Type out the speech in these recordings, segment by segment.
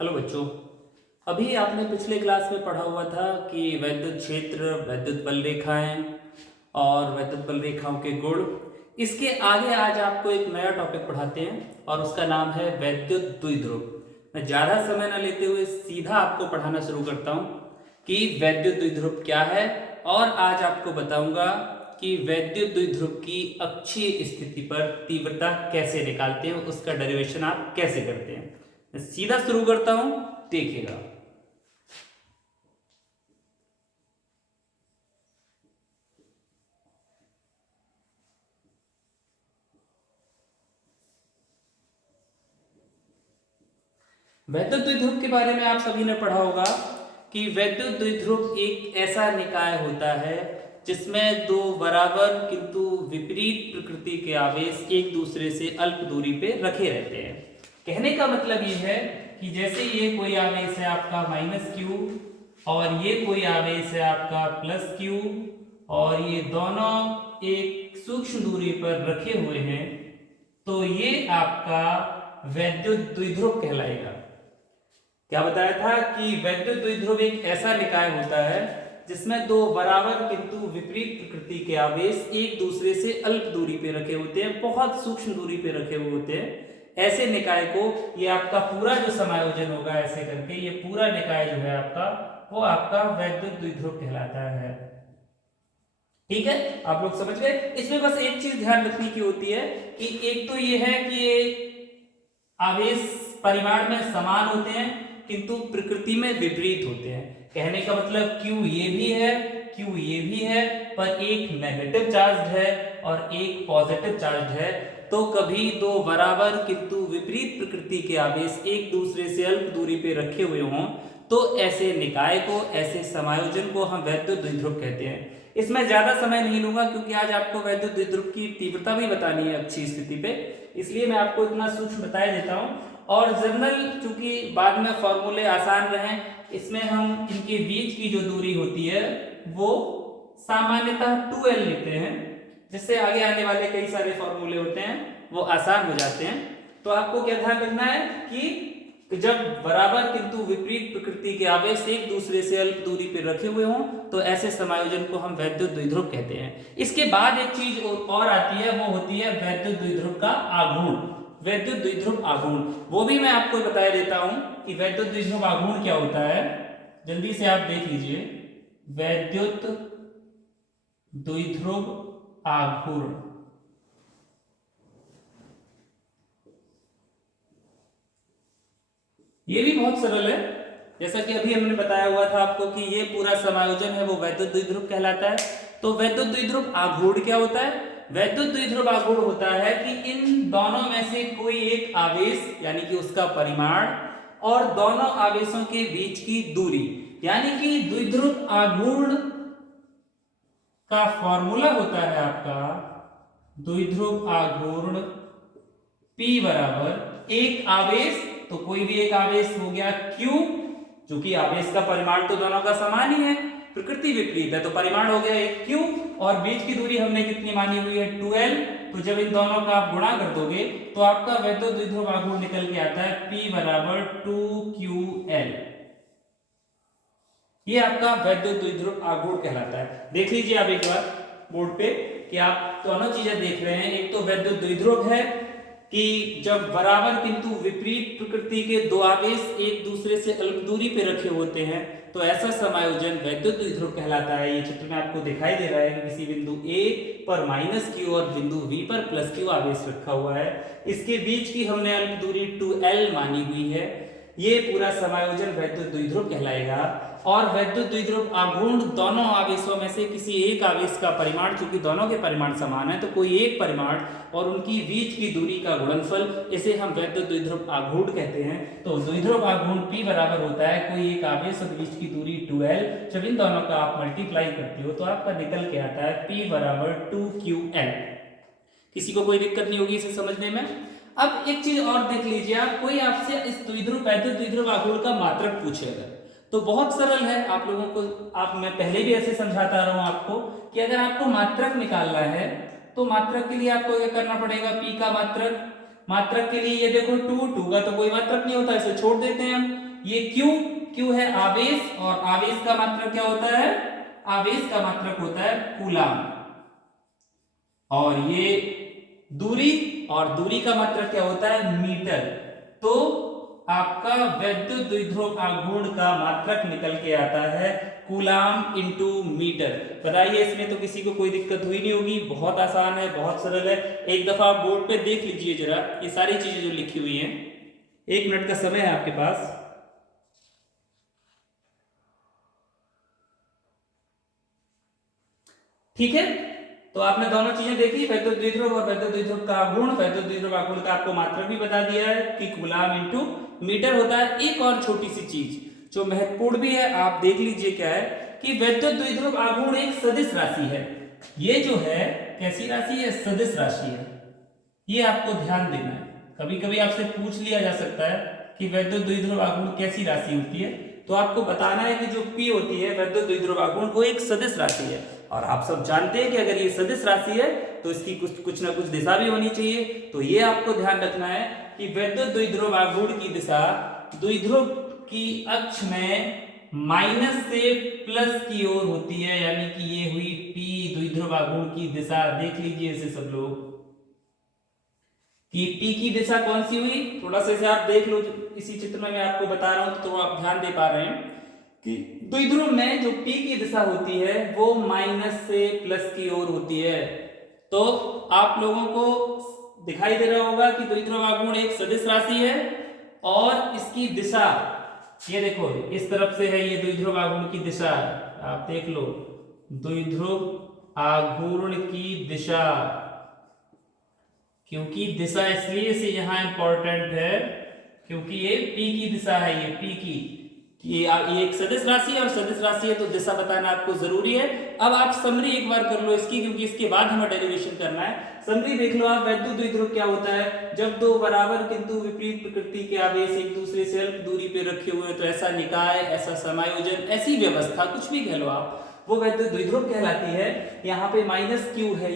Hello बच्चों। अभी आपने पिछले क्लास में पढ़ा हुआ था कि वैद्युत क्षेत्र, वैद्युत बल रेखाएं और वैद्युत बल रेखाओं के गुण। इसके आगे आज आपको एक नया टॉपिक पढ़ाते हैं और उसका नाम है वैद्युत द्विध्रुव। मैं ज़्यादा समय न लेते हुए सीधा आपको पढ़ाना शुरू करता हूँ कि वैद्युत द्विध्रुव क्या है, और आज आपको बताऊंगा कि वैद्युत द्विध्रुव की अक्षीय स्थिति पर तीव्रता कैसे निकालते हैं, उसका डेरिवेशन आप कैसे करते हैं। मैं सीधा शुरू करता हूं, देखिएगा। वैद्युत द्विध्रुव के बारे में आप सभी ने पढ़ा होगा कि वैद्युत द्विध्रुव एक ऐसा निकाय होता है जिसमें दो बराबर किंतु विपरीत प्रकृति के आवेश एक दूसरे से अल्प दूरी पे रखे रहते हैं। कहने का मतलब ये है कि जैसे ये कोई आवेश है आपका -q और ये कोई आवेश है आपका +q और ये दोनों एक सूक्ष्म दूरी पर रखे हुए हैं, तो ये आपका वैद्युत द्विध्रुव कहलाएगा। क्या बताया था कि वैद्युत द्विध्रुव एक ऐसा निकाय होता है जिसमें दो बराबर किंतु विपरीत प्रकृति के आवेश एक दूसरे से अल्प दूरी पे रखे होते हैं, बहुत सूक्ष्म दूरी पे रखे हुए होते हैं। ऐसे निकाय को, ये आपका पूरा जो समायोजन होगा ऐसे करके, ये पूरा निकाय जो है आपका, वो आपका वैद्युत द्विध्रुव कहलाता है। ठीक है, आप लोग समझ गए। इसमें बस एक चीज ध्यान रखने की होती है कि एक तो ये है कि ये आवेश परिमाण में समान होते हैं किंतु प्रकृति में विपरीत होते हैं। कहने का मतलब Q ये भी है, Q ये भी है, पर एक नेगेटिव चार्ज है और एक पॉजिटिव चार्ज है। तो कभी दो बराबर किंतु विपरीत प्रकृति के आवेश एक दूसरे से अल्प दूरी पे रखे हुए हों, तो ऐसे निकाय को, ऐसे समायोजन को हम वैद्युत द्विध्रुव कहते हैं। इसमें ज्यादा समय नहीं लूंगा क्योंकि आज आपको वैद्युत द्विध्रुव की तीव्रता भी बतानी है अच्छी स्थिति पे, इसलिए मैं आपको इतना सूक्ष्म बता देता हूं। और जनरल, चूंकि बाद में फॉर्मूले आसान रहे, इसमें हम इनके बीच की जो दूरी होती है वो सामान्यतः 2l लेते हैं, जिससे आगे आने वाले कई सारे फॉर्मूले होते हैं वो आसान हो जाते हैं। तो आपको क्या ध्यान रखना है कि जब बराबर किंतु विपरीत प्रकृति के आवेश एक दूसरे से अल्प दूरी पर रखे हुए हों, तो ऐसे समायोजन को हम वैद्युत द्विध्रुव कहते हैं। इसके बाद एक चीज और आती है, वो होती है वैद्युत द्विध्रुव का आघूर्ण। वैद्युत द्विध्रुव आघूर्ण, वो भी मैं आपको बता देता हूं कि वैद्युत द्विध्रुव आघूर्ण क्या होता है। जल्दी से आप देख लीजिए, वैद्युत द्विध्रुव आघूर्ण। ये भी बहुत सरल है, जैसा कि अभी हमने बताया हुआ था आपको कि ये पूरा समायोजन है वो वैद्युत द्विध्रुव कहलाता है। तो वैद्युत द्विध्रुव आघूर्ण क्या होता है? वैद्युत द्विध्रुव आघूर्ण होता है कि इन दोनों में से कोई एक आवेश, यानी कि उसका परिमाण, और दोनों आवेशों के बीच की दूरी, यानी कि द्विध्रुव आघूर्ण का फॉर्मूला होता है आपका द्विध्रुव आघूर्ण P बराबर एक आवेश, तो कोई भी एक आवेश हो गया Q, जो कि आवेश का परिमाण तो दोनों का समान ही है, प्रकृति विपरीत है तो परिमाण हो गया एक Q, और बीच की दूरी हमने कितनी मानी हुई है 2l। तो जब इन दोनों का आप गुणा कर दोगे तो आपका वैद्युत द्विध्रुव आघूर्ण निकल के आता है P बराबर 2ql। ये आपका वैद्युत द्विध्रुव आघूर्ण कहलाता है। देख लीजिए आप एक बार बोर्ड पे कि आप दोनों चीजें देख रहे हैं। एक तो वैद्युत द्विध्रुव है कि जब बराबर किंतु विपरीत प्रकृति के दो आवेश एक दूसरे से अल्प दूरी पे रखे होते हैं, तो ऐसा समायोजन वैद्युत द्विध्रुव कहलाता है। ये चित्र में आपको दिखाई दे रहा है कि किसी बिंदु A पर -q और बिंदु V पर +q आवेश रखा हुआ है, इसके बीच की हमने अल्प दूरी 2l मानी हुई है। ये पूरा समायोजन वैद्युत द्विध्रुव कहलाएगा। और वैद्युत द्विध्रुव आघूर्ण दोनों आवेशों में से किसी एक आवेश का परिमाण, चूंकि दोनों के परिमाण समान है तो कोई एक परिमाण और उनकी बीच की दूरी का गुणनफल, इसे हम वैद्युत द्विध्रुव आघूर्ण कहते हैं। तो द्विध्रुव आघूर्ण P बराबर होता है कोई एक आवेश और बीच की दूरी 2l। जब इन दोनों का आप मल्टीप्लाई करते हो तो आपका निकल के आता है P बराबर 2ql। किसी को कोई दिक्कत नहीं होगी इसे समझने में। अब एक चीज और देख लीजिए आप, कोई आपसे इस द्विध्रुव, वैद्युत द्विध्रुव आघूर्ण का मात्रक पूछेगा तो बहुत सरल है। आप लोगों को, मैं पहले भी ऐसे समझाता रहा हूं आपको कि अगर आपको मात्रक निकालना है तो मात्रक के लिए आपको क्या करना पड़ेगा, P का मात्रक। मात्रक के लिए ये देखो 2 का तो कोई मात्रक नहीं होता, इसे छोड़ देते हैं हम। ये क्यू, क्यू है आवेश, और आवेश का मात्रक क्या होता है? आवेश का मात्रक होता है कूलाम। और ये दूरी, और दूरी का मात्रक क्या होता है? मीटर। तो आपका वैद्युत द्विध्रुव आघूर्ण का मात्रक निकल के आता है कूलाम इंटू मीटर। बताइए, इसमें तो किसी को कोई दिक्कत हुई नहीं होगी, बहुत आसान है, बहुत सरल है। एक दफा आप बोर्ड पे देख लीजिए जरा ये सारी चीजें जो लिखी हुई हैं। 1 मिनट का समय है आपके पास। ठीक है, तो आपने दोनों चीजें देखी, वैद्युत द्विध्रुव और वैद्युत द्विध्रुव का आघूर्ण। वैद्युत द्विध्रुव आघूर्ण का आपको मात्रक भी बता दिया है कि कूलाम इंटू मीटर होता है। एक और छोटी सी चीज जो महत्वपूर्ण भी है, आप देख लीजिए क्या है कि वैद्युत द्विध्रुव आघूर्ण एक सदिश राशि है। ये जो है कैसी राशि है? सदिश राशि है। ये आपको ध्यान देना है। कभी कभी आपसे पूछ लिया जा सकता है कि वैद्युत द्विध्रुव आघूर्ण कैसी राशि होती है, तो आपको बताना है कि जो P होती है वैद्युत द्विध्रुव आघूर्ण, वो एक सदिश राशि है। और आप सब जानते हैं कि अगर ये सदिश राशि है तो इसकी कुछ ना कुछ दिशा भी होनी चाहिए। तो ये आपको ध्यान रखना है कि वैद्युत द्विध्रुव आघूर्ण की दिशा द्विध्रुव की अक्ष में माइनस से प्लस की ओर होती है, यानी कि ये हुई P द्विध्रुव आघूर्ण की दिशा। देख लीजिए इसे सब लोग कि P की दिशा कौन सी हुई, थोड़ा सा इसे आप देख लो। इसी चित्र में मैं आपको बता रहा हूं तो आप ध्यान दे पा रहे हैं कि द्विध्रुव में जो P की दिशा होती है वो माइनस से प्लस की ओर होती है। तो आप लोगों को दिखाई दे रहा होगा कि द्विध्रुव आघूर्ण एक सदिश राशि है और इसकी दिशा ये देखो इस तरफ से है। ये द्विध्रुव आघूर्ण की दिशा, आप देख लो, द्विध्रुव आघूर्ण की दिशा। क्योंकि दिशा इसलिए से यहां इंपॉर्टेंट है क्योंकि ये P की दिशा है, ये P की, ये एक सदिश राशि है और सदिश राशि है तो दिशा बताना आपको जरूरी है। अब आप समरी एक बार कर लो इसकी, क्योंकि इसके बाद हमें डेरिवेशन करना है। समरी देख लो आप, वैद्युत द्विध्रुव क्या होता है? जब दो बराबर किंतु विपरीत प्रकृति के आवेश एक दूसरे से अल्प दूरी पे रखे हुए हैं तो ऐसा निकाय, ऐसा समायोजन, ऐसी व्यवस्था, कुछ भी कह लो आप, वो वैद्युत द्विध्रुव कहलाती है। यहाँ पे माइनस क्यू है,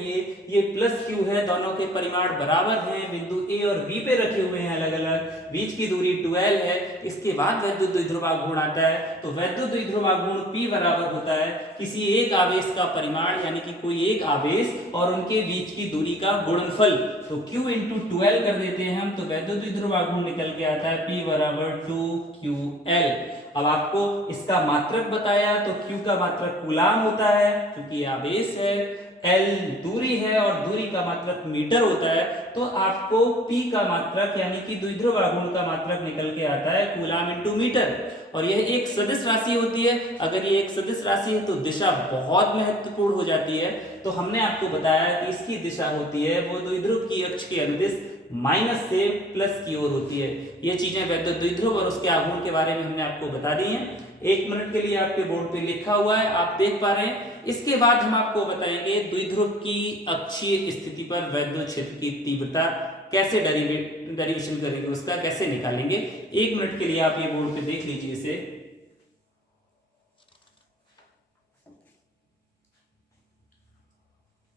ये प्लस क्यू है, दोनों के परिमाण बराबर हैं, बिंदु ए और बी पे रखे हुए हैं अलग अलग, बीच की दूरी 12 है। इसके बाद वैद्युत द्विध्रुव आघूर्ण आता है। तो वैद्युत द्विध्रुव आघूर्ण P बराबर होता है किसी एक आवेश का परिमाण, यानी कि कोई एक आवेश और उनके बीच की दूरी का गुणनफल। तो Q इंटू 12 कर देते हैं हम, तो वैद्युत द्विध्रुव आघूर्ण निकल के आता है P बराबर 2QL। अब आपको इसका मात्रक बताया तो Q का मात्रक कूलाम होता है क्योंकि आवेश है, L दूरी है और दूरी का मात्रक मीटर होता है। तो आपको P का मात्रक यानी कि द्विध्रुव आघूर्ण का मात्रक निकल के आता है कूलाम इंटू मीटर। और यह एक सदिश राशि होती है। अगर ये एक सदिश राशि है तो दिशा बहुत महत्वपूर्ण हो जाती है। तो हमने आपको बताया कि इसकी दिशा होती है वो द्विध्रुव की अक्ष के अनुदिश माइनस से प्लस की ओर होती है। ये चीजें वैद्युत द्विध्रुव और उसके आघूर्ण के बारे में हमने आपको बता दी हैं। 1 मिनट के लिए आपके बोर्ड पे लिखा हुआ है, आप देख पा रहे हैं। इसके बाद हम आपको बताएंगे द्विध्रुव की अक्षीय स्थिति पर वैद्युत क्षेत्र की तीव्रता कैसे डेरिवेशन करेंगे, उसका कैसे निकालेंगे। 1 मिनट के लिए आप ये बोर्ड पे देख लीजिए इसे।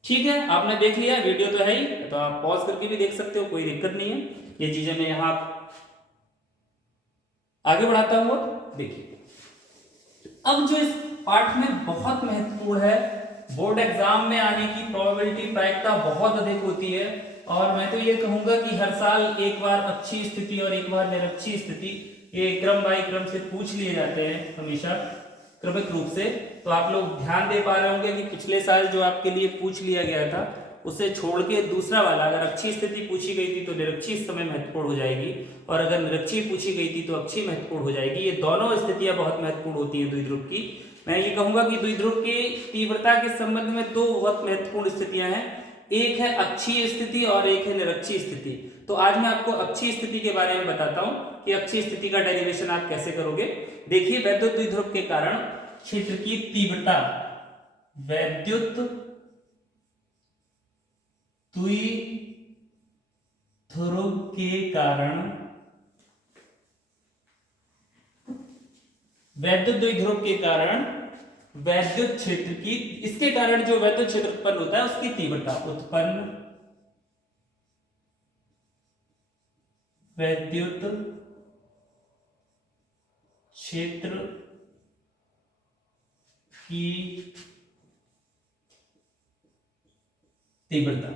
ठीक है, आपने देख लिया, वीडियो तो है ही, तो आप पॉज करके भी देख सकते हो, कोई दिक्कत नहीं है। ये चीजें मैं यहां आगे बढ़ाता हूं। देखिए, अब जो इस पार्ट में बहुत महत्वपूर्ण है, बोर्ड एग्जाम में आने की प्रोबेबिलिटी प्रायिकता बहुत अधिक होती है। और मैं तो ये कहूंगा कि हर साल एक बार अच्छी स्थिति और एक बार निरक्षी स्थिति, ये क्रम बाई क्रम से पूछ लिए जाते हैं हमेशा क्रमिक रूप से। तो आप लोग ध्यान दे पा रहे होंगे कि पिछले साल जो आपके लिए पूछ लिया गया था उसे छोड़ के दूसरा वाला, अगर अच्छी स्थिति पूछी गई थी तो निरक्षी इस समय महत्वपूर्ण हो जाएगी, और अगर निरक्षी पूछी गई थी तो अक्षी महत्वपूर्ण हो जाएगी। ये दोनों स्थितियां बहुत महत्वपूर्ण होती है द्विध्रुव की। मैं ये कहूंगा कि द्विध्रुव की तीव्रता के संबंध में दो बहुत महत्वपूर्ण स्थितियां हैं, एक है अक्षीय स्थिति और एक है निरक्षीय स्थिति। तो आज मैं आपको अक्षीय स्थिति के बारे में बताता हूं कि अक्षीय स्थिति का डेरिवेशन आप कैसे करोगे। देखिए, वैद्युत द्विध्रुव के कारण क्षेत्र की तीव्रता, वैद्युत द्विध्रुव के कारण, वैद्युत द्विध्रुव के कारण वैद्युत क्षेत्र की, इसके कारण जो वैद्युत क्षेत्र उत्पन्न होता है उसकी तीव्रता, उत्पन्न वैद्युत क्षेत्र की तीव्रता।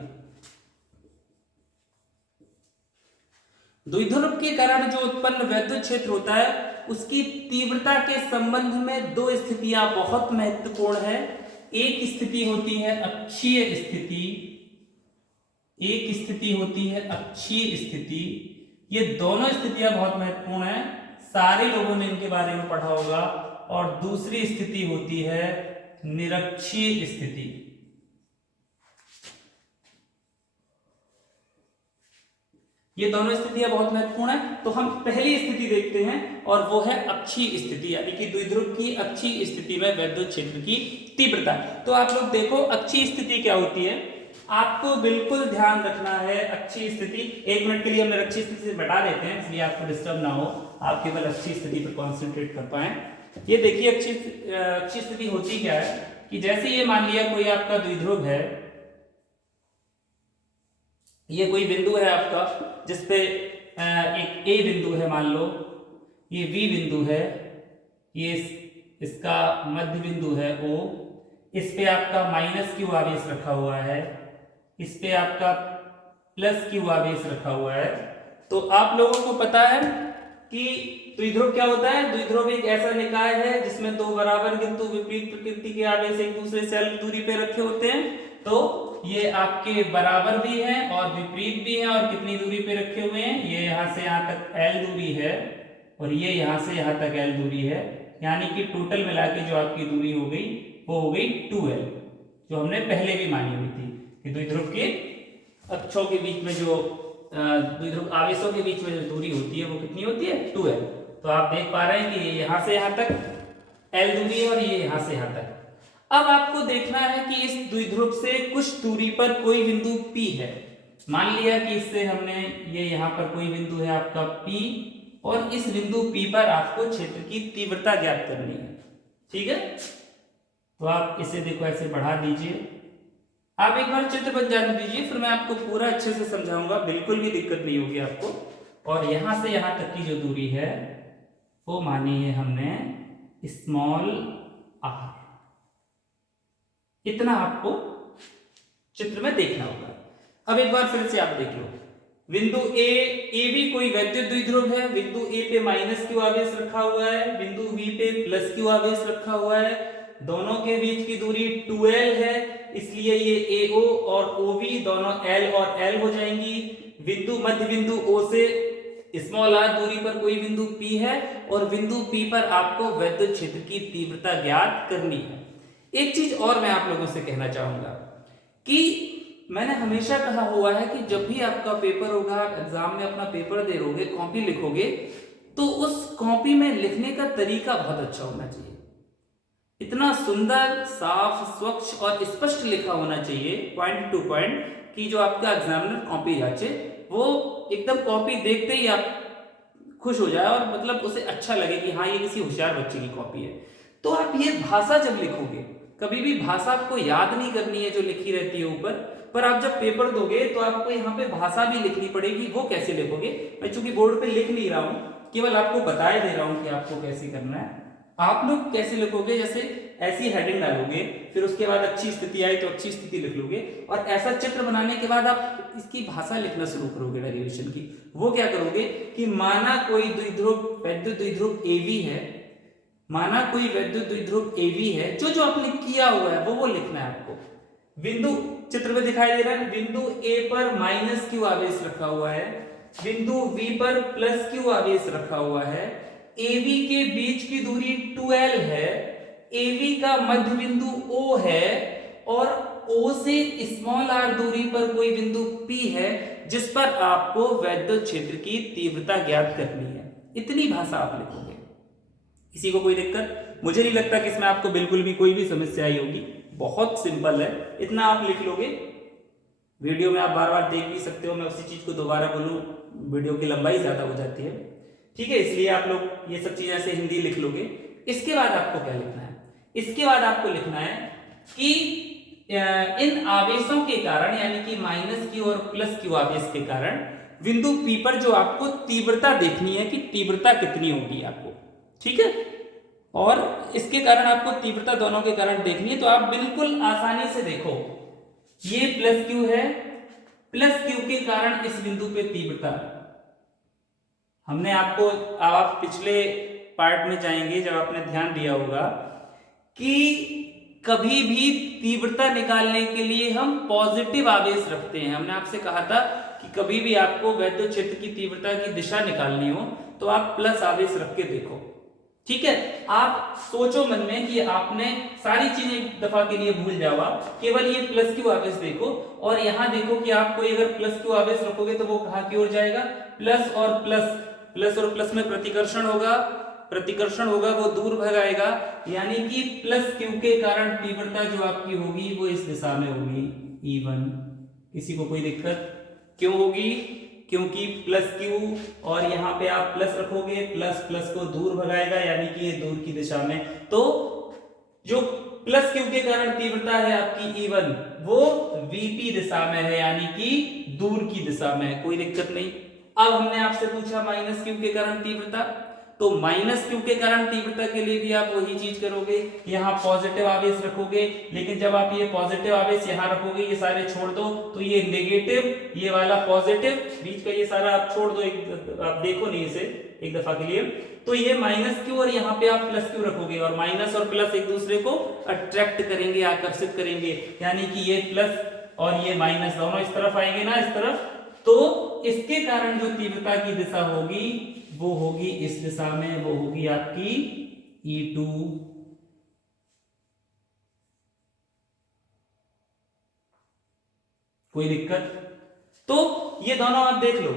द्विध्रुव के कारण जो उत्पन्न वैद्युत क्षेत्र होता है उसकी तीव्रता के संबंध में दो स्थितियां बहुत महत्वपूर्ण है। एक स्थिति होती है अक्षीय स्थिति, एक स्थिति होती है अक्षीय स्थिति। ये दोनों स्थितियां बहुत महत्वपूर्ण है, सारे लोगों ने इनके बारे में पढ़ा होगा। और दूसरी स्थिति होती है निरक्षीय स्थिति। ये दोनों स्थितियां बहुत महत्वपूर्ण है। तो हम पहली स्थिति देखते हैं और वो है अक्षीय स्थिति, यानी कि द्विध्रुव की अक्षीय स्थिति में वैद्युत क्षेत्र की तीव्रता। तो आप लोग देखो अक्षीय स्थिति क्या होती है, आपको बिल्कुल ध्यान रखना है। अक्षीय स्थिति, एक मिनट के लिए हम निरक्षीय स्थिति से बता देते हैं इसलिए आपको डिस्टर्ब ना हो, आप केवल अक्षीय स्थिति पर कॉन्सेंट्रेट कर पाए। ये देखिए अक्षीय स्थिति होती क्या है कि जैसे ये मान लिया कोई आपका द्विध्रुव है, ये कोई बिंदु है आपका जिसपे एक ए बिंदु है, मान लो ये बी बिंदु है, ये इसका मध्य बिंदु है ओ, इस पे आपका माइनस क्यू आवेश रखा हुआ है, इस पे आपका प्लस क्यू आवेश रखा हुआ है। तो आप लोगों को पता है कि द्विध्रुव क्या होता है। द्विध्रुव एक ऐसा निकाय है जिसमें दो बराबर किंतु विपरीत प्रकृति के आवेश एक दूसरे से अलग दूरी पे रखे होते हैं। तो ये आपके बराबर भी हैं और विपरीत भी हैं, और कितनी दूरी पे रखे हुए हैं, ये यहां से यहां तक L दूरी है और ये यहां से यहां तक L दूरी है, यानी कि टोटल मिला के जो आपकी दूरी हो गई वो हो गई 2L, जो हमने पहले भी मानी हुई थी कि द्विध्रुव के अक्षों के बीच में जो द्विध्रुव आवेशों के बीच में जो दूरी होती है वो कितनी होती है 2L। तो आप देख पा रहे हैं कि यहां से यहां तक L दूरी है और ये यहां से यहां तक। अब आपको देखना है कि इस द्विध्रुव से कुछ दूरी पर कोई बिंदु P है। मान लिया कि इससे हमने ये यहां पर कोई बिंदु है आपका P, और इस बिंदु P पर आपको क्षेत्र की तीव्रता ज्ञात करनी है। ठीक है, तो आप इसे देखो ऐसे बढ़ा दीजिए, आप एक बार चित्र बन जाने दीजिए, फिर मैं आपको पूरा अच्छे से समझाऊंगा, बिल्कुल भी दिक्कत नहीं होगी आपको। और यहां से यहां तक की जो दूरी है वो मानी है हमने स्मॉल r, इतना आपको चित्र में देखना होगा। अब एक बार फिर से आप देख लो, बिंदु ए भी कोई वैद्युत द्विध्रुव है। बिंदु ए पे माइनस क्यू आवेश रखा हुआ है, बिंदु बी पे प्लस क्यू आवेश रखा हुआ है, दोनों के बीच की दूरी 2L है, इसलिए ये AO और OB दोनों L और L हो जाएंगी। बिंदु मध्य बिंदु O से स्मॉल r दूरी पर कोई बिंदु P है और बिंदु P पर आपको वैद्युत क्षेत्र की तीव्रता ज्ञात करनी है। एक चीज और मैं आप लोगों से कहना चाहूंगा कि मैंने हमेशा कहा हुआ है कि जब भी आपका पेपर होगा, आप एग्जाम में अपना पेपर दे रहोगे, कॉपी लिखोगे, तो उस कॉपी में लिखने का तरीका बहुत अच्छा होना चाहिए। इतना सुंदर, साफ, स्वच्छ और स्पष्ट लिखा होना चाहिए, पॉइंट टू पॉइंट, कि जो आपका एग्जामिनर कॉपी जांचे वो एकदम कॉपी देखते ही आप खुश हो जाए और मतलब उसे अच्छा लगे कि हाँ ये किसी होशियार बच्चे की कॉपी है। तो आप ये भाषा जब लिखोगे, कभी भी भाषा आपको याद नहीं करनी है जो लिखी रहती है ऊपर, पर आप जब पेपर दोगे तो आपको यहाँ पे भाषा भी लिखनी पड़ेगी। वो कैसे लिखोगे, मैं चूंकि बोर्ड पे लिख नहीं रहा हूँ, केवल आपको बताए दे रहा हूँ कि आपको कैसे करना है। आप लोग कैसे लिखोगे, जैसे ऐसी हेडिंग डालोगे, फिर उसके बाद अच्छी स्थिति आई तो अच्छी स्थिति लिख लोगे, और ऐसा चित्र बनाने के बाद आप इसकी भाषा लिखना शुरू करोगे डेरिवेशन की। वो क्या करोगे कि माना कोई द्विध्रुव, वैद्युत द्विध्रुव AB है, माना कोई वैद्युत द्विध्रुव AB है, जो आपने किया हुआ है वो लिखना है आपको। बिंदु चित्र में दिखाई दे रहा है, बिंदु A पर माइनस क्यू आवेश रखा हुआ है, बिंदु B पर प्लस क्यू आवेश रखा हुआ है, AB के बीच की दूरी 2L है, AB का मध्य बिंदु O है, और O से स्मॉल r दूरी पर कोई बिंदु P है जिस पर आपको वैद्युत क्षेत्र की तीव्रता ज्ञात करनी है। इतनी भाषा आप लिखोगे। किसी को कोई दिक्कत? मुझे नहीं लगता कि इसमें आपको बिल्कुल भी कोई भी समस्या आई होगी, बहुत सिंपल है, इतना आप लिख लोगे। वीडियो में आप बार बार देख भी सकते हो, मैं उसी चीज को दोबारा बोलूं, वीडियो की लंबाई ज्यादा हो जाती है, ठीक है, इसलिए आप लोग ये सब चीजें से हिंदी लिख लोगे। इसके बाद आपको क्या लिखना है, इसके बाद आपको लिखना है कि इन आवेशों के कारण, यानी कि माइनस क्यू और प्लस क्यू आवेश के कारण बिंदु P पर जो आपको तीव्रता देखनी है कि तीव्रता कितनी होगी आपको, ठीक है। और इसके कारण आपको तीव्रता दोनों के कारण देखनी है, तो आप बिल्कुल आसानी से देखो, ये प्लस क्यू है, प्लस क्यू के कारण इस बिंदु पे तीव्रता, हमने आपको, अब आप पिछले पार्ट में जाएंगे जब आपने ध्यान दिया होगा कि कभी भी तीव्रता निकालने के लिए हम पॉजिटिव आवेश रखते हैं। हमने आपसे कहा था कि कभी भी आपको वैद्युत क्षेत्र की तीव्रता की दिशा निकालनी हो तो आप प्लस आवेश रख के देखो, ठीक है। आप सोचो मन में कि आपने सारी चीजें एक दफा के लिए भूल जाओ, केवल ये प्लस क्यू आवेश देखो, और यहां देखो कि आपको अगर प्लस क्यू आवेश रखोगे तो वो कहां की ओर जाएगा, प्लस और प्लस, प्लस और प्लस में प्रतिकर्षण होगा, प्रतिकर्षण होगा वो दूर भगाएगा, यानी कि प्लस क्यू के कारण तीव्रता जो आपकी होगी वो इस दिशा में होगी, E1। किसी को कोई दिक्कत? क्यों होगी? क्योंकि प्लस क्यू और यहाँ पे आप प्लस रखोगे, प्लस प्लस को दूर भगाएगा, यानी कि ये दूर की दिशा में, तो जो प्लस क्यू के कारण तीव्रता है आपकी E1 वो VP दिशा में है, यानी कि दूर की दिशा में है, कोई दिक्कत नहीं। अब हमने आपसे पूछा माइनस क्यू के कारण तीव्रता, तो माइनस क्यू के कारण तीव्रता के लिए भी आप वही चीज करोगे, यहाँ पॉजिटिव आवेश रखोगे, लेकिन जब आप ये पॉजिटिव आवेश यहाँ रखोगे, ये सारे छोड़ दो, तो ये नेगेटिव, ये वाला पॉजिटिव, बीच का ये सारा आप छोड़ दो, आप देखो नहीं इसे एक दफा के लिए, तो ये माइनस क्यू और यहाँ पे आप प्लस क्यू रखोगे, और माइनस और प्लस एक दूसरे को अट्रैक्ट करेंगे, आकर्षित करेंगे, यानी कि ये प्लस और ये माइनस दोनों इस तरफ आएंगे ना, इस तरफ, तो इसके कारण जो तीव्रता की दिशा होगी वो होगी इस दिशा में, वो होगी आपकी E2। कोई दिक्कत? तो ये दोनों आप देख लो,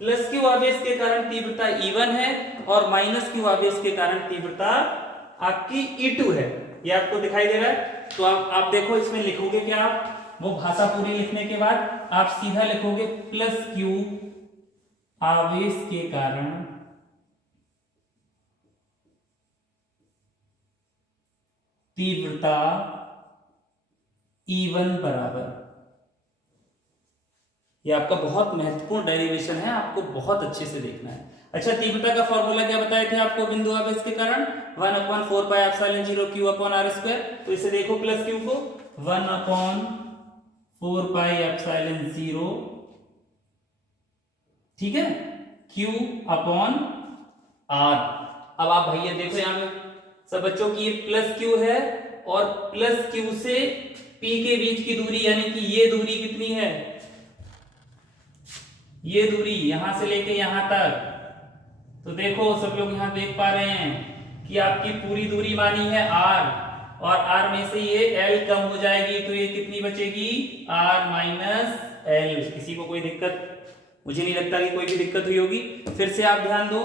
प्लस क्यू आवेश के कारण तीव्रता E1 है और माइनस क्यू आवेश के कारण तीव्रता आपकी E2 है, ये आपको दिखाई दे रहा है। तो आप देखो इसमें लिखोगे क्या, आप वो भाषा पूरी लिखने के बाद आप सीधा लिखोगे प्लस क्यू आवेश के कारण तीव्रता E1 बराबर, ये आपका बहुत महत्वपूर्ण डेरिवेशन है, आपको बहुत अच्छे से देखना है। अच्छा, तीव्रता का फॉर्मूला क्या बताए थे आपको बिंदु आवेश के कारण, 1/4 pi epsilon 0 q upon r square. तो इसे देखो प्लस क्यू को 1/4 पाई एप्सिलॉन 0, ठीक है, q अपॉन r। अब आप भैया देखो यहां पे सब बच्चों की ये प्लस क्यू है, और प्लस क्यू से p के बीच की दूरी, यानी कि ये दूरी कितनी है, ये दूरी यहां से लेके यहां तक, तो देखो सब लोग यहां देख पा रहे हैं कि आपकी पूरी दूरी मानी है r, और r में से ये l कम हो जाएगी, तो ये कितनी बचेगी, r माइनस l। किसी को कोई दिक्कत? मुझे नहीं लगता कि कोई भी दिक्कत हुई होगी। फिर से आप ध्यान दो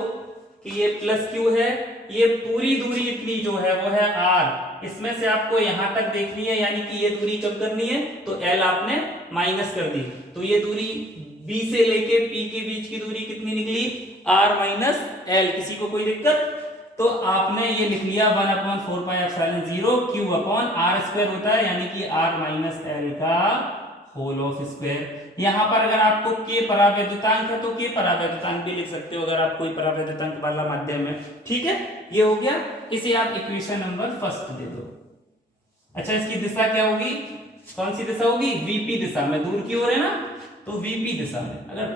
कि ये प्लस क्यू है, ये पूरी दूरी इतनी जो है वो है r, इसमें से आपको यहां तक देखनी है, यानी कि ये दूरी कम करनी है, तो l आपने माइनस कर दी, तो ये दूरी b से लेके p के बीच की दूरी कितनी निकली, r माइनस l। किसी को कोई दिक्कत? तो आपने ये लिख लिया 1/4 pi epsilon 0 q upon r square होता है, यानी कि r माइनस l का होल ऑफ स्क्वायर। यहां पर अगर आपको k परावैद्युतांक है तो k परावैद्युतांक भी लिख सकते हो, अगर आप कोई परावैद्युतांक वाला माध्यम है, ठीक है। ये हो गया, इसे आप इक्वेशन नंबर फर्स्ट दे दो। अच्छा, इसकी दिशा क्या होगी, कौन सी दिशा होगी, VP दिशा में, दूर की ओर है ना, तो VP दिशा में। अगर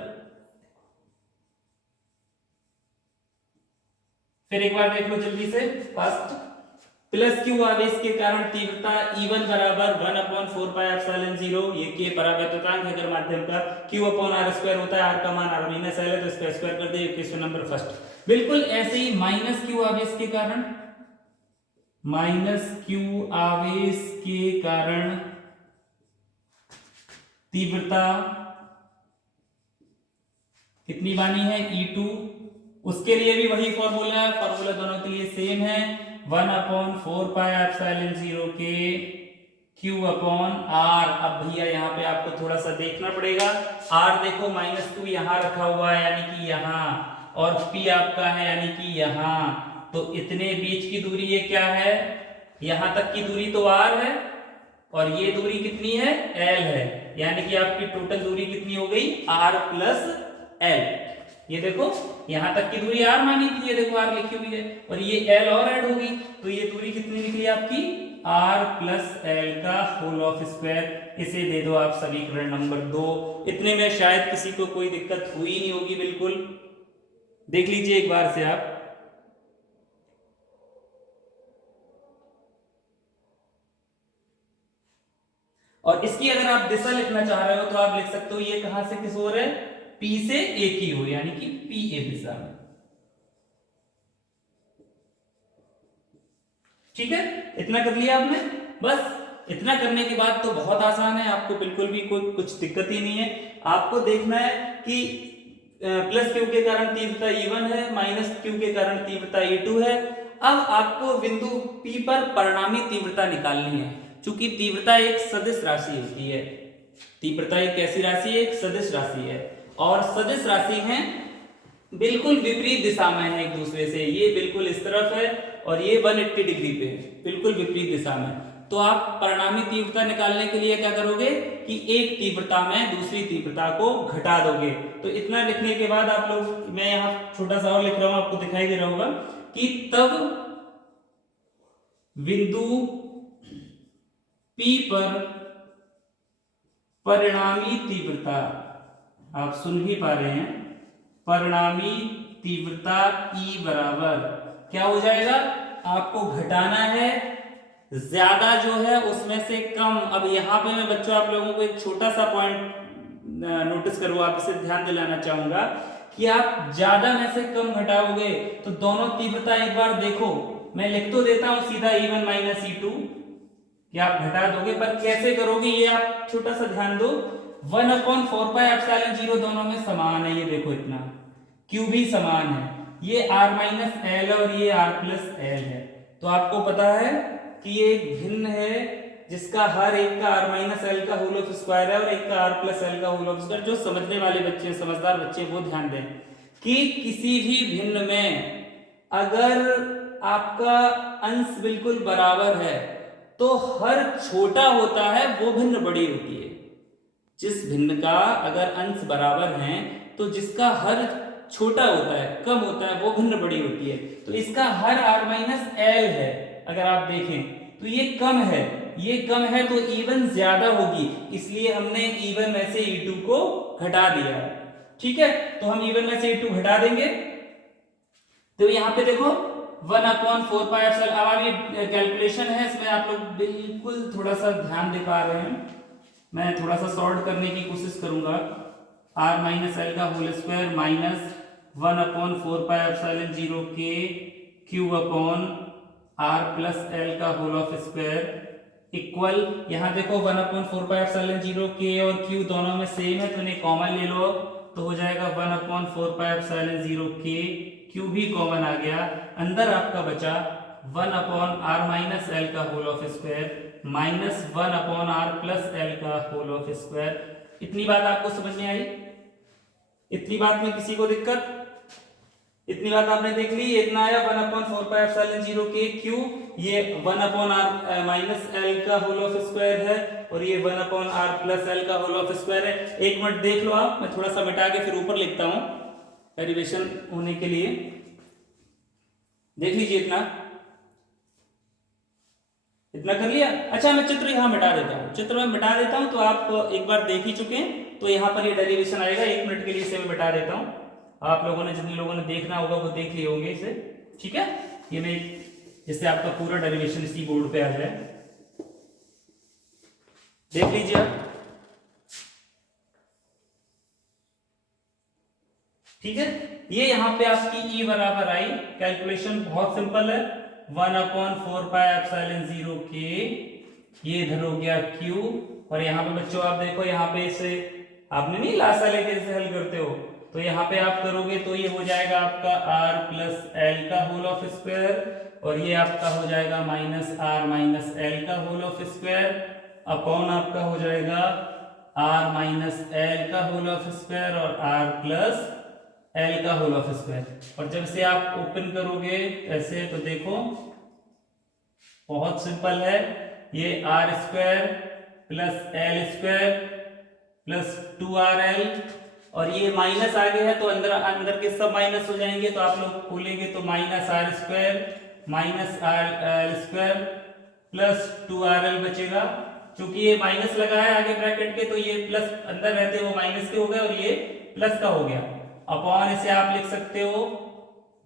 फिर एक बार देख लो जल्दी से, फर्स्ट प्लस क्यू आवेश के कारण तीव्रता E1 बराबर 1/4 पाई एप्सिलॉन 0, ये के परावैद्युतांक है अगर माध्यम का, q अपॉन r स्क्वायर होता है, r का मान r माइनस l है, तो इसका स्क्वायर कर दे, क्वेश्चन नंबर फर्स्ट। बिल्कुल ऐसे ही माइनस क्यू आवेश के कारण, माइनस क्यू आवेश के कारण तीव्रता कितनी बानी है, E2, उसके लिए भी वही फॉर्मूला है, फॉर्मूला दोनों के लिए सेम है, 1/4 पाई एप्सिलॉन 0 के q अपॉन r। अब भैया यहाँ पे आपको थोड़ा सा देखना पड़ेगा, r देखो -2 यहाँ रखा हुआ है, यानी कि यहाँ, और p आपका है यानी कि यहाँ, तो इतने बीच की दूरी ये क्या है, यहाँ तक की दूरी तो r है, और ये दूरी कितनी है, l है, यानी कि आपकी टोटल दूरी कितनी हो गई, r प्लस l। ये देखो यहां तक की दूरी r मानी थी, ये देखो r लिखी हुई है, और ये l और ऐड होगी, तो ये दूरी कितनी निकली आपकी r प्लस एल का होल ऑफ स्क्वायर। इसे दे दो आप समीकरण नंबर 2। इतने में शायद किसी को कोई दिक्कत हुई नहीं होगी, बिल्कुल देख लीजिए एक बार से आप। और इसकी अगर आप दिशा लिखना चाह रहे हो तो आप लिख सकते हो ये कहां से किस ओर है, P से A की ओर, यानी कि PA दिशा में। ठीक है, इतना कर लिया आपने। बस इतना करने के बाद तो बहुत आसान है, आपको बिल्कुल भी कोई कुछ दिक्कत ही नहीं है। आपको देखना है कि प्लस क्यू के कारण तीव्रता E1 है, माइनस क्यू के कारण तीव्रता E2 है। अब आपको बिंदु P पर परिणामी तीव्रता निकालनी है। चूंकि तीव्रता एक सदिश राशि होती है, तीव्रता एक कैसी राशि है, एक सदिश राशि है, और सदिश राशि है बिल्कुल विपरीत दिशा में है एक दूसरे से। ये बिल्कुल इस तरफ है और ये 180 डिग्री पे है, बिल्कुल विपरीत दिशा में। तो आप परिणामी तीव्रता निकालने के लिए क्या करोगे कि एक तीव्रता में दूसरी तीव्रता को घटा दोगे। तो इतना लिखने के बाद आप लोग, मैं यहाँ छोटा सा और लिख रहा हूं, आपको दिखाई दे रहा होगा कि तब बिंदु P पर परिणामी तीव्रता, आप सुन ही पा रहे हैं, परिणामी तीव्रता E बराबर क्या हो जाएगा, आपको घटाना है ज्यादा जो है उसमें से कम। अब यहां पे मैं बच्चों आप लोगों को एक छोटा सा पॉइंट नोटिस करो, आप इसे ध्यान दिलाना चाहूंगा कि आप ज्यादा में से कम घटाओगे तो दोनों तीव्रता एक बार देखो, मैं लिख तो देता हूं सीधा E1 माइनस E2 कि आप घटा दोगे, पर कैसे करोगे ये आप छोटा सा ध्यान दो। 1/4πε0 दोनों में समान है, ये देखो इतना, Q भी समान है, ये r माइनस एल और ये r प्लस एल है। तो आपको पता है कि ये एक भिन्न है जिसका हर एक का r माइनस एल का होल ऑफ स्क्वायर है और एक का r प्लस एल का होल ऑफ स्क्वायर। जो समझने वाले बच्चे, समझदार बच्चे, वो ध्यान दें कि किसी भी भिन्न में अगर आपका अंश बिल्कुल बराबर है तो हर छोटा होता है वो भिन्न बड़ी होती है। जिस भिन्न का अगर अंश बराबर है तो जिसका हर छोटा होता है, कम होता है, वो भिन्न बड़ी होती है। तो इसका हर r माइनस एल है, अगर आप देखें तो ये कम है, ये कम है तो E1 ज्यादा होगी, इसलिए हमने E1 में से E2 को घटा दिया है। ठीक है, तो हम E1 में से E2 घटा देंगे, तो यहाँ पे देखो 1/4πε। अब ये कैलकुलेशन है, इसमें आप लोग बिल्कुल थोड़ा सा ध्यान दे पा रहे हैं, मैं थोड़ा सा सॉल्व करने की कोशिश करूंगा। r माइनस एल का होल स्क्वायर माइनस 1/4πε0 के Q upon r plus L का होल ऑफ स्क्वायर इक्वल, यहाँ देखो 1/4πε0 के और q दोनों में सेम है तो इन्हें कॉमन ले लो, तो हो जाएगा 1/4πε0 के, q भी कॉमन आ गया, अंदर आपका बचा 1/r माइनस एल का whole of square minus 1/r plus L का होल ऑफ स्क्वायर। इतनी बात आपको समझ में आई? इतनी बात में किसी को दिक्कत? इतनी बात आपने देख ली, इतना आया 1/4πε0 के क्यू, ये 1/r माइनस एल का होल ऑफ स्क्वायर है और ये 1/r प्लस एल का होल ऑफ स्क्वायर है। एक मिनट देख लो आप, मैं थोड़ा सा मिटा के फिर ऊपर लिखता हूं डेरिवेशन होने के लिए, देख लीजिए इतना कर लिया। अच्छा, मैं चित्र यहाँ मिटा देता हूँ, चित्र में मिटा देता हूँ, तो आप एक बार देख ही चुके हैं, तो यहाँ पर ये डेरिवेशन आएगा। एक मिनट के लिए इसे मैं मिटा देता हूँ, आप लोगों ने, जितने लोगों ने देखना होगा वो देख लिए होंगे इसे। ठीक है, ये मैं, जिससे आपका पूरा डेरिवेशन इसी बोर्ड पे आ जाए, देख लीजिए आप। ठीक है, ये यहाँ पे आपकी E बराबर आई, कैलकुलेशन बहुत सिंपल है, 1/4πε0 के, ये इधर हो गया Q, और यहाँ पे बच्चों आप देखो, यहाँ पे इसे आपने नहीं लासा लेके इसे हल करते हो, तो यहाँ पे आप करोगे तो ये हो जाएगा आपका r प्लस एल का होल ऑफ स्क्वायर, और ये आपका हो जाएगा माइनस r माइनस एल का होल ऑफ स्क्वायर अपॉन आपका हो जाएगा r माइनस एल का होल ऑफ स्क्वायर और r प्लस एल का होल ऑफ स्क्वायर। और जब से आप ओपन करोगे ऐसे तो देखो बहुत सिंपल है, ये r² प्लस एल² प्लस 2rl और ये माइनस आगे है तो अंदर अंदर के सब माइनस हो जाएंगे, तो आप लोग खोलेंगे तो minus are square plus 2rl बचेगा। क्योंकि ये माइनस लगा है आगे ब्रैकेट के, तो ये प्लस अंदर रहते वो माइनस के हो गए और ये प्लस का हो गया। अपॉन इसे आप लिख सकते हो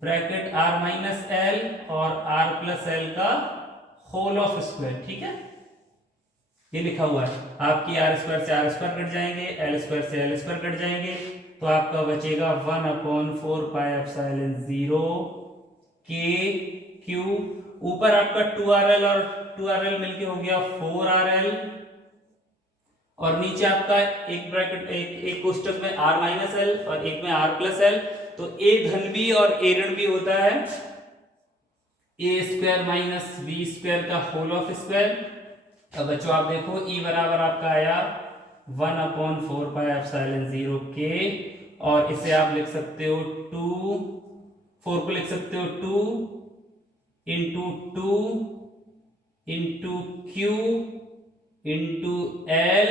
ब्रैकेट r माइनस एल और r प्लस एल का होल ऑफ स्क्वायर। ठीक है, ये लिखा हुआ है। आपकी r स्क्वायर से r स्क्वायर कट जाएंगे, l स्क्वायर से l स्क्वायर कट जाएंगे, तो आपका बचेगा 1/4 पाई एप्सिलॉन 0 k क्यू। ऊपर आपका 2rl और 2rl मिलके हो गया 4rl, और नीचे आपका एक ब्रैकेट एक कोष्टक में r माइनस एल और एक में r प्लस एल। तो a धन भी और a ऋण भी होता है a square minus B square का होल ऑफ स्क्वायर। अब बच्चों आप देखो e बराबर आपका आया 1/4 पाई एप्सिलॉन 0 k, और इसे आप लिख सकते हो 4 को लिख सकते हो 2 into Q into L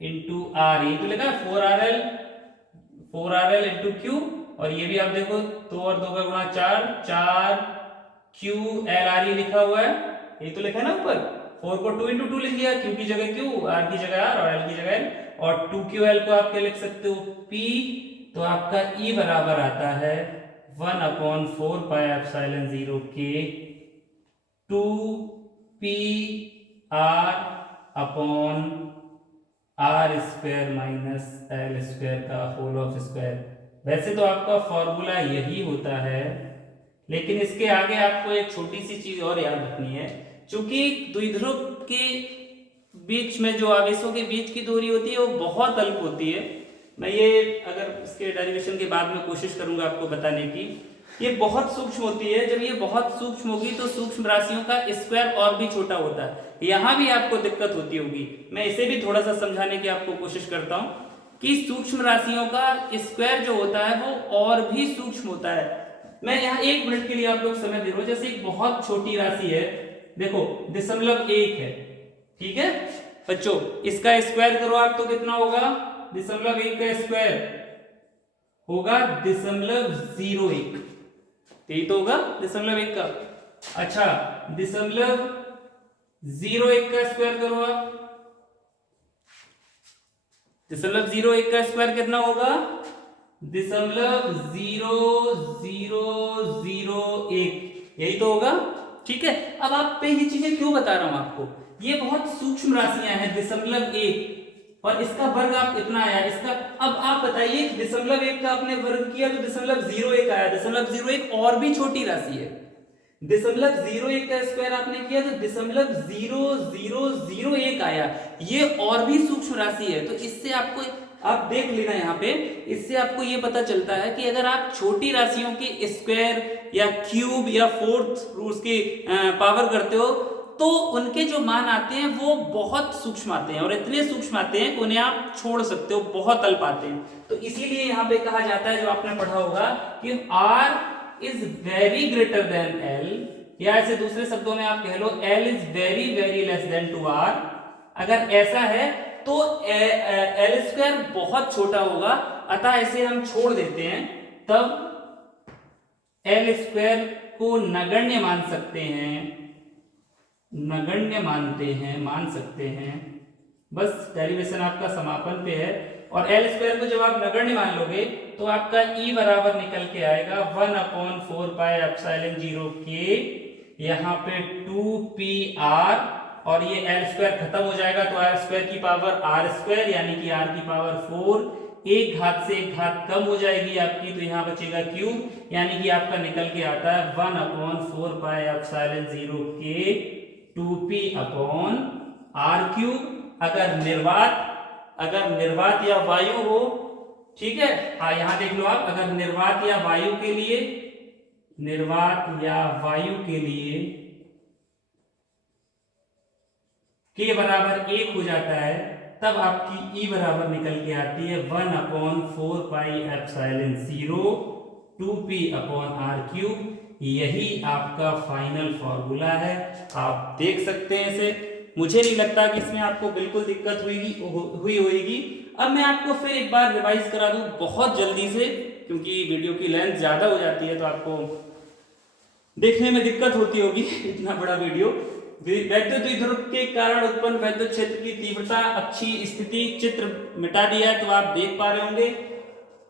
into R, ये तो लिखा 4rl इंटू क्यू, और ये भी आप देखो 2 और 2 का गुणा 4 क्यू एल आर, ये लिखा हुआ है, ये तो लिखा है ना ऊपर। 4 को 2 इंटू 2 लिख दिया, क्यू की जगह क्यू, आर की जगह आर और एल की जगह एल, और 2ql को आप क्या लिख सकते हो p। तो आपका e बराबर आता है 1/4 pi epsilon 0 k 2p r upon r square minus L square का होल ऑफ स्क्वायर। वैसे तो आपका फॉर्मूला यही होता है, लेकिन इसके आगे आपको एक छोटी सी चीज और याद रखनी है। चूंकि द्विध्रुव के बीच में जो आवेशों के बीच की दूरी होती है वो बहुत अल्प होती है। मैं ये अगर इसके डेरिवेशन के बाद में कोशिश करूंगा आपको बताने की, ये बहुत सूक्ष्म होती है। जब ये बहुत सूक्ष्म होगी तो सूक्ष्म राशियों का स्क्वायर और भी छोटा होता है, यहाँ भी आपको दिक्कत होती होगी। मैं इसे भी थोड़ा सा समझाने की आपको कोशिश करता हूँ कि सूक्ष्म राशियों का स्क्वायर जो होता है वो और भी सूक्ष्म होता है। मैं यहाँ 1 मिनट के लिए आप लोग समय दे रहा हूँ। जैसे एक बहुत छोटी राशि है, देखो 0.1 है, ठीक है बच्चों, इसका स्क्वायर करो आप तो कितना होगा, 0.1 का स्क्वायर होगा 0.01, यही तो होगा 0.1 का। अच्छा 0.01 का स्क्वायर करो आप, 0.01 का स्क्वायर कितना होगा, 0.0001, यही तो होगा। ठीक है, अब आप पे ये चीजें क्यों बता रहा हूं आपको, ये बहुत सूक्ष्म राशियां हैं 0.1, और इसका वर्ग आप इतना आया इसका। अब आप बताइए 0.1 का आपने वर्ग किया तो 0.01 आया, 0.01 और भी छोटी राशि है। 0.01 का स्क्वायर आपने किया तो 0.0001 आया, ये और भी सूक्ष्म राशि है। तो इससे आपको आप देख लेना यहाँ पे, इससे आपको ये पता चलता है कि अगर आप छोटी राशियों के स्क्वायर या क्यूब या फोर्थ रूट्स की पावर करते हो तो उनके जो मान आते हैं वो बहुत सूक्ष्म आते हैं, और इतने सूक्ष्म आते हैं कि उन्हें आप छोड़ सकते हो, बहुत अल्प आते हैं। तो इसीलिए यहाँ पे कहा जाता है, जो आपने पढ़ा होगा कि R is very greater than L, या ऐसे दूसरे शब्दों में आप कह लो L is very very less than 2R। अगर ऐसा है तो L स्क्वायर बहुत छोटा होगा, अतः इसे हम छोड़ देते हैं, तब L स्क्वायर को नगण्य मान सकते हैं, नगण्य मान सकते हैं। बस डेरिवेशन आपका समापन पे है, और L स्क्वायर को जब आप नगण्य मान लोगे तो आपका E बराबर निकल के आएगा 1/4 पाई एप्सिलॉन 0 k, यहाँ पे 2pr, और ये L स्क्वायर खत्म हो जाएगा तो R स्क्वायर की पावर R स्क्वायर, यानी कि R की पावर 4, एक घात से एक घात कम हो जाएगी आपकी, तो यहाँ बचेगा क्यूब, यानी कि आपका निकल के आता है 1/4 pi epsilon 0 k 2p upon r cube. अगर निर्वात या वायु हो, ठीक है, हाँ यहाँ देख लो आप, अगर निर्वात या वायु के लिए k बराबर 1 हो जाता है, तब आपकी E बराबर निकल के आती है 1/4 pi epsilon 0 2p upon r cube. यही आपका फाइनल फॉर्मूला है, आप देख सकते हैं इसे। मुझे नहीं लगता कि इसमें आपको बिल्कुल दिक्कत हुई होगी। अब मैं आपको फिर एक बार रिवाइज करा दूं बहुत जल्दी से, क्योंकि वीडियो की लेंथ ज्यादा हो जाती है तो आपको देखने में दिक्कत होती होगी इतना बड़ा वीडियो। वैद्युत द्विध्रुव के कारण उत्पन्न वैद्युत क्षेत्र की तीव्रता अक्षीय स्थिति चित्र मिटा दिया है तो आप देख पा रहे होंगे।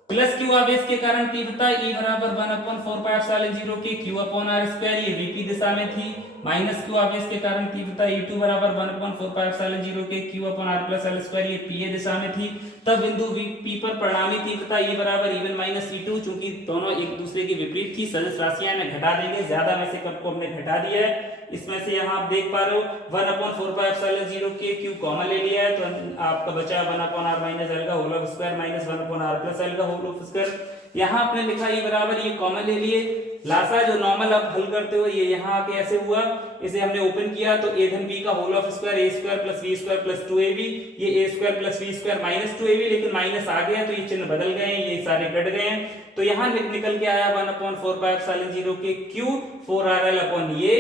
प्लस क्यू आवेश के कारण तीव्रता E बराबर 1/4π0 के Q अपॉन R स्क्वायर, ये V की दिशा में थी। माइनस क्यू आवेश के कारण तीव्रता E2 बराबर 1/4π0 के Q upon R plus L square, ये P दिशा में थी। तब बिंदु P पर परिणामी तीव्रता E बराबर E1 माइनस E2, चूंकि दोनों एक दूसरे की विपरीत थी, सदिश राशियां में घटा देंगे, ज्यादा में से कब को हमने घटा दिया है। इसमें से यहाँ आप देख पा रहे हो 1/4π0 के Q कॉमन ले लिया है तो आपका बचा 1/r माइनस एल का whole of square minus 1/r plus L का होल ऑफ स्क्वायर। यहाँ आपने लिखा E बराबर, ये कॉमन ले लिए। लासा जो नॉर्मल आप हल करते हो ये यहाँ आके ऐसे हुआ, इसे हमने ओपन किया तो a धन b का whole of square a square plus b square plus 2ab, ये a square plus b square minus 2ab, लेकिन माइनस आ गया तो ये चिन्ह बदल गए हैं, ये सारे कट गए हैं। तो यहाँ निकल के आया 1/4π0 के Q 4rl अपॉन ये,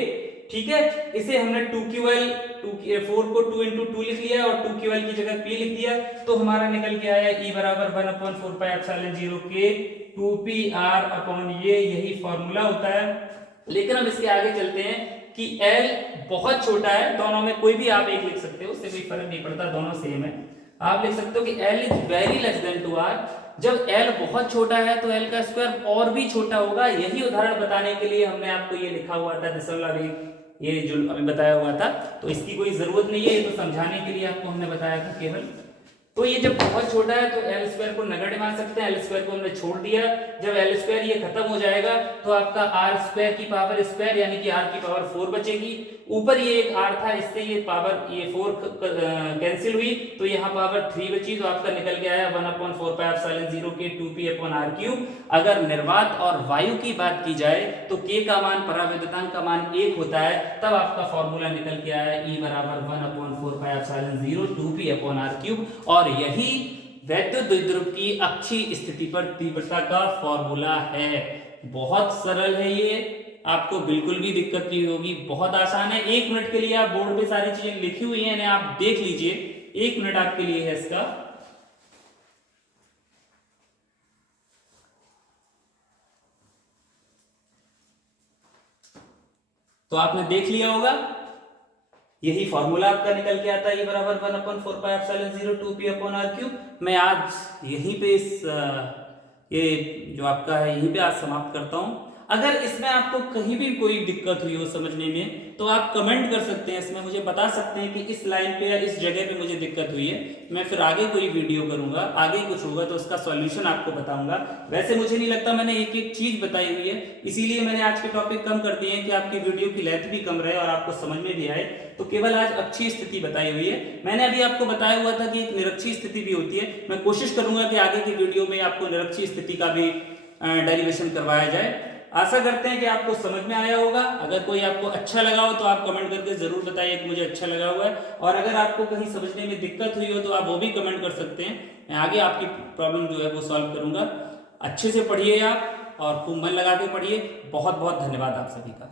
ठीक है। इसे हमने 2ql 4 को 2 into 2 लिख लिया और 2ql की जगह p लिख दिया, तो हमारा निकल के आया E बराबर 1/4π0 के 2pr अपॉन ये, यही फॉर्मूला होता है। लेकिन हम इसके आगे चलते हैं कि L बहुत छोटा है, दोनों में कोई भी आप एक लिख सकते हो, उससे कोई फर्क नहीं पड़ता, दोनों सेम है। आप लिख सकते हो कि L is very less than 2r। जब L बहुत छोटा है तो L का स्क्वायर और भी छोटा होगा। यही उदाहरण बताने के लिए हमने आपको ये लिखा हुआ था दशमलव एक, ये जो अभी बताया हुआ था, तो इसकी कोई जरूरत नहीं है, ये तो समझाने के लिए आपको हमने बताया था केवल। तो ये जब बहुत छोटा है तो एल स्क्वायर को नगण्य मान सकते हैं, एल स्क्वायर को हमने छोड़ दिया। जब एल स्क्वायर ये खत्म हो जाएगा तो आपका आर स्क्वायर की पावर स्क्वायर यानी कि आर की पावर 4 बचेगी। ऊपर ये एक आर था, इससे ये पावर ये 4 कैंसिल हुई तो यहाँ पावर 3 बची, तो आपका निकल के आया 1/4π0 के 2p अपॉन आर क्यूब। अगर निर्वात और वायु की बात की जाए तो k का मान परावैद्युतांक का मान 1 होता है, तब आपका फॉर्मूला निकल के आया E बराबर 1/4π0 2p अपॉन आर क्यूब। और यही वैद्युत द्विध्रुव की अक्षीय स्थिति पर तीव्रता का फॉर्मूला है। बहुत सरल है ये, आपको बिल्कुल भी दिक्कत नहीं होगी, बहुत आसान है। 1 मिनट के लिए आप बोर्ड पे सारी चीजें लिखी हुई हैं, आप देख लीजिए, 1 मिनट आपके लिए है इसका। तो आपने देख लिया होगा, यही फॉर्मूला आपका निकल के आता है E बराबर 1/4π0 2p अपॉन आर क्यूब। मैं आज यहीं पे इस ये जो आपका है यहीं पे आज समाप्त करता हूं। अगर इसमें आपको कहीं भी कोई दिक्कत हुई हो समझने में तो आप कमेंट कर सकते हैं, इसमें मुझे बता सकते हैं कि इस लाइन पे या इस जगह पे मुझे दिक्कत हुई है। मैं फिर आगे कोई वीडियो करूंगा, आगे कुछ होगा तो उसका सॉल्यूशन आपको बताऊंगा। वैसे मुझे नहीं लगता मैंने एक एक चीज बताई हुई है, इसीलिए मैंने आज के टॉपिक कम कर दिए हैं कि आपकी वीडियो की लेंथ भी कम रहे और आपको समझ में भी आए। तो केवल आज अक्षीय स्थिति बताई हुई है। मैंने अभी आपको बताया हुआ था कि एक निरक्षीय स्थिति भी होती है। मैं कोशिश करूंगा कि आगे की वीडियो में आपको निरक्षीय स्थिति का भी डेरिवेशन करवाया जाए। आशा करते हैं कि आपको समझ में आया होगा। अगर कोई आपको अच्छा लगा हो तो आप कमेंट करके जरूर बताइए कि मुझे अच्छा लगा हुआ है, और अगर आपको कहीं समझने में दिक्कत हुई हो तो आप वो भी कमेंट कर सकते हैं। मैं आगे आपकी प्रॉब्लम जो है वो सॉल्व करूंगा। अच्छे से पढ़िए आप और खूब मन लगा के पढ़िए। बहुत बहुत धन्यवाद आप सभी का।